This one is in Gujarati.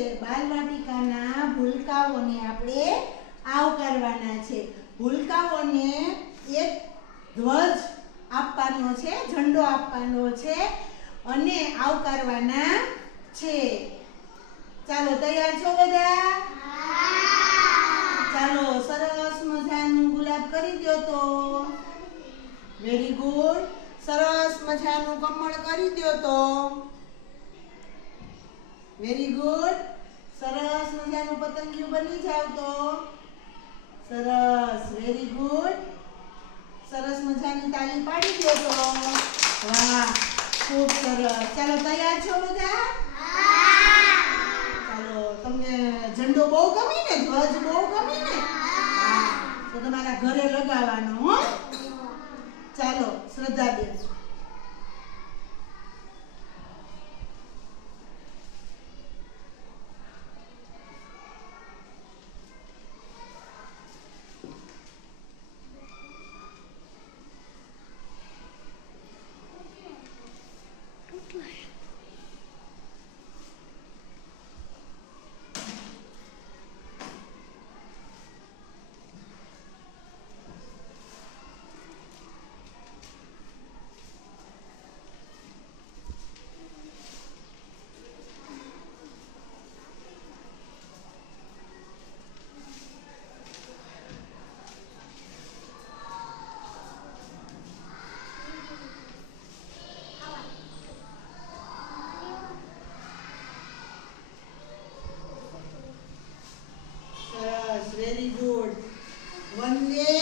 બાલવાટિકાના ભૂલકાઓને આપણે આવકારવાના છે. ભૂલકાઓને એક ધ્વજ આપવાનો છે ઝંડો આપવાનો છે અને આવકારવાના છે. ચાલો તૈયાર છો બધા? ચાલો સરસ મજાનું ગુલાબ કરી દો તો. વેરી ગુડ સરસ મજાનું કમળ કરી દો તો. વેરી ગુડ સરસ મજાનું પતંગિયું બની જાવ તો. સરસ. વેરી ગુડ સરસ મજાની તાલી પાડી દો તો. વાહ ખૂબ સરસ. ચાલો તૈયાર છો બધા? ચાલો તમને ઝંડો બહુ ગમી ને? ધ્વજ બહુ ગમી ને? તો તમારા ઘરે લગાવવાનો હો. ચાલો શ્રદ્ધાબેન. One.